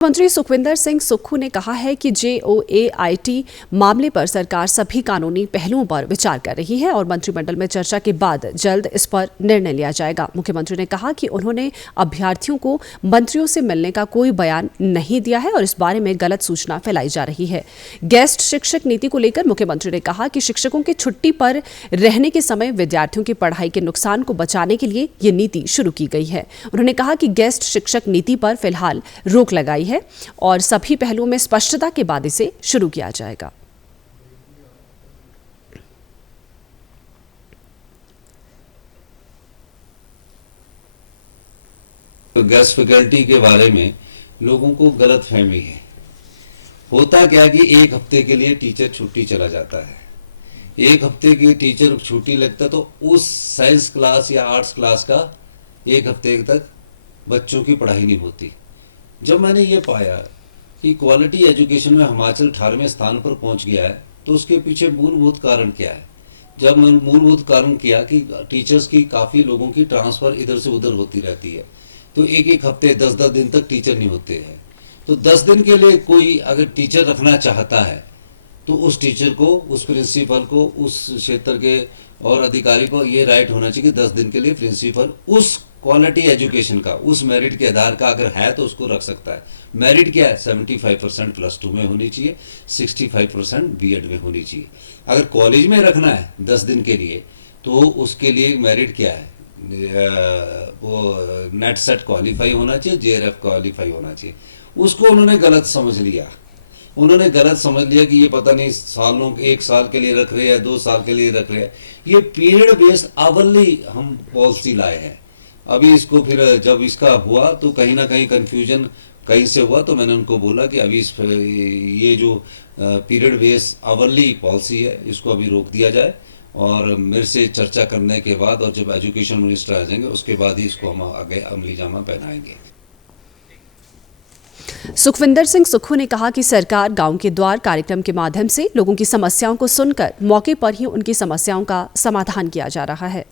मंत्री सुखविंदर सिंह सुक्खू ने कहा है कि JOAIT मामले पर सरकार सभी कानूनी पहलुओं पर विचार कर रही है और मंत्रिमंडल में चर्चा के बाद जल्द इस पर निर्णय लिया जाएगा। मुख्यमंत्री ने कहा कि उन्होंने अभ्यर्थियों को मंत्रियों से मिलने का कोई बयान नहीं दिया है और इस बारे में गलत सूचना फैलाई जा रही है। गेस्ट शिक्षक नीति को लेकर मुख्यमंत्री ने कहा कि शिक्षकों की छुट्टी पर रहने के समय विद्यार्थियों की पढ़ाई के नुकसान को बचाने के लिए ये नीति शुरू की गई है। उन्होंने कहा कि गेस्ट शिक्षक नीति पर फिलहाल रोक लगाई है और सभी पहलुओं में स्पष्टता के बाद इसे शुरू किया जाएगा। तो गेस्ट फैकल्टी के बारे में लोगों को गलत फहमी है। होता क्या कि एक हफ्ते के लिए टीचर छुट्टी चला जाता है, एक हफ्ते की टीचर छुट्टी लगता तो उस साइंस क्लास या आर्ट्स क्लास का एक हफ्ते तक बच्चों की पढ़ाई नहीं होती। जब मैंने ये पाया कि क्वालिटी एजुकेशन में हिमाचल 18वें स्थान पर पहुंच गया है तो उसके पीछे मूलभूत कारण क्या है। जब मैंने मूलभूत कारण किया कि टीचर्स की काफ़ी लोगों की ट्रांसफ़र इधर से उधर होती रहती है, तो एक एक हफ्ते 10-10 दिन तक टीचर नहीं होते हैं। तो 10 दिन के लिए कोई अगर टीचर रखना चाहता है तो उस टीचर को, उस प्रिंसिपल को, उस क्षेत्र के और अधिकारी को ये राइट होना चाहिए कि 10 दिन के लिए प्रिंसिपल उस क्वालिटी एजुकेशन का, उस मेरिट के आधार का अगर है तो उसको रख सकता है। मेरिट क्या है? 75% +2 में होनी चाहिए, 65% B.Ed में होनी चाहिए। अगर कॉलेज में रखना है 10 दिन के लिए तो उसके लिए मेरिट क्या है? वो नेट सेट क्वालिफाई होना चाहिए, JRF क्वालिफाई होना चाहिए। उसको उन्होंने गलत समझ लिया। उन्होंने गलत समझ लिया कि ये पता नहीं सालों, 1 साल के लिए रख रहे हैं, 2 साल के लिए रख रहे हैं। ये पीरियड बेस्ड आवली हम पॉलिसी लाए हैं। अभी इसको फिर जब इसका हुआ तो कहीं ना कहीं कंफ्यूजन कहीं से हुआ, तो मैंने उनको बोला कि अभी ये जो पीरियड बेस्ड आवली पॉलिसी है इसको अभी रोक दिया जाए और मेरे से चर्चा करने के बाद और जब एजुकेशन मिनिस्टर आ जाएंगे उसके बाद ही इसको हम आगे अमली जामा पहनाएंगे। सुखविंदर सिंह सुक्खू ने कहा कि सरकार गांव के द्वार कार्यक्रम के माध्यम से लोगों की समस्याओं को सुनकर मौके पर ही उनकी समस्याओं का समाधान किया जा रहा है।